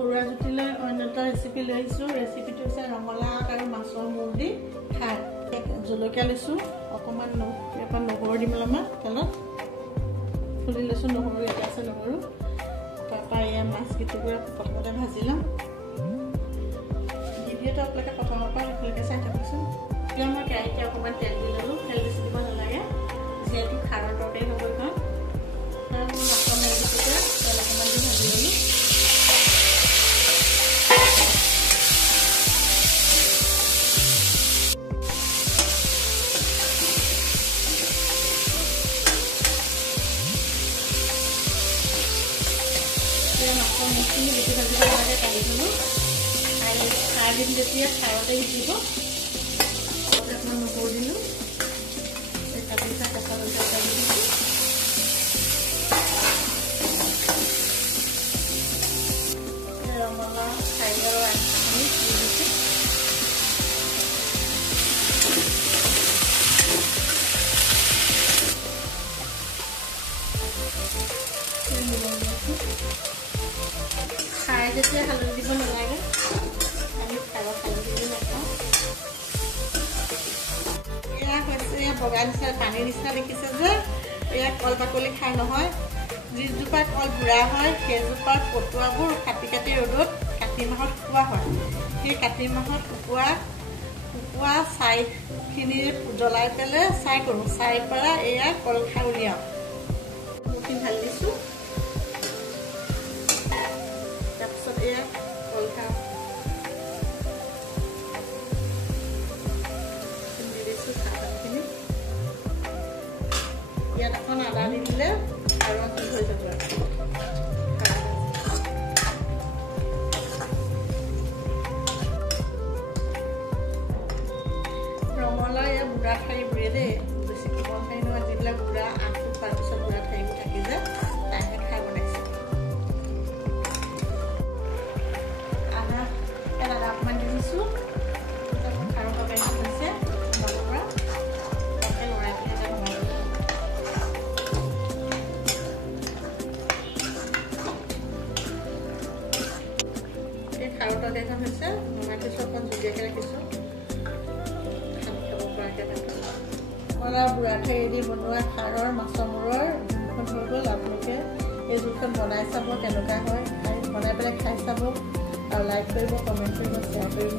ঘৰুৱা জুতিলৈ অন্য এটা ৰেচিপি লৈ আহিছোঁ। ৰেচিপিটো হৈছে ৰঙালাও আগ আৰু মাছৰ মূৰ দি খাৰ। জলকীয়া লৈছোঁ, অকণমান নহৰু দিম অলপমান তেলত খুলি লৈছোঁ। নহৰু এটা আছে নহৰু। তাৰপৰা এয়া মাছকেইটুকুৰা প্ৰথমতে ভাজি ল'ম। ভিডিঅ'টো আপোনালোকে প্ৰথমৰ পৰা আপোনালোকে চাই থাককচোন। এতিয়া মই কেৰাহীতে অকণমান তেল দি ল'লোঁ। তেল বেছি দিব নালাগে, যিহেতু খাৰৰ তৰকাৰী হ'ব কাৰণ মাছৰ মূৰকেইটুকুৰা তেল অকণমান দি ভাজি ল'লোঁ। মাছৰ মুখখিনি বেছি ভাজিব নালাগে, কাঢ়ি থ'লোঁ। আৰু খাৰ দিম যেতিয়া খাৰতে সিজিব। অকণমান নহৰু দিলোঁ, কাটি থোৱা কেঁচা জলকীয়া দি দিছোঁ। ৰঙালাও ঠাৰি আৰু আগখিনি দি দিছোঁ। খাই যেতিয়া হালধি দিব নালাগে, আমি খাৰৰ হালধি দি নাখাওঁ। এয়া হৈছে বগা নিচিনা পানীৰ নিচিনা দেখিছে যে, এয়া কল বাকলি খাৰ নহয়। যিজোপা কল বুঢ়া হয় সেইজোপাৰ পটুৱাবোৰ কাটি কাটি ৰ'দত কাতি মাহত শুকোৱা হয়। সেই কাতি মাহত শুকোৱা ছাইখিনি জ্বলাই পেলাই ছাই কৰোঁ। ছাইৰ পৰা এয়া কল খাৰ উলিয়াওঁ। মুঠি ঢালি দিছোঁ। তাৰপিছত এয়া কল খাৰ দি দিছোঁ। খাৰখিনি ইয়াত এখন আদা দি দিলে আৰু এখন হৈ যাব। ৰঙালাও এয়া বুঢ়া ঠাৰিবোৰে দেই, বেছি কোমল ঠাৰি নহয়। যিবিলাক বুঢ়া আগটো খোৱাৰ পিছত বুঢ়া ঠাৰিবোৰ থাকি যায়, তাইহে খাই বনাইছোঁ। আদা অকণমান দি দিছোঁ। খাৰৰ তৰকাৰী হৈছে মনৰ পৰা তাকে লৰাই পেলাই এটা ভৰাই দিলোঁ। এই খাৰৰ তৰকাৰীখন হৈছে বনাই থৈছোঁ, অকণ জুলীয়াকৈ ৰাখিছোঁ। বুঢ়া ঠাৰি দি বনোৱা খাৰৰ মাছৰ মূৰৰ জোলখন হৈ গ'ল। আপোনালোকে এই জোলখন বনাই চাব, কেনেকুৱা হয়। বনাই পেলাই খাই চাব আৰু লাইক কৰিব, কমেণ্ট কৰিব, শ্বেয়াৰ কৰিব।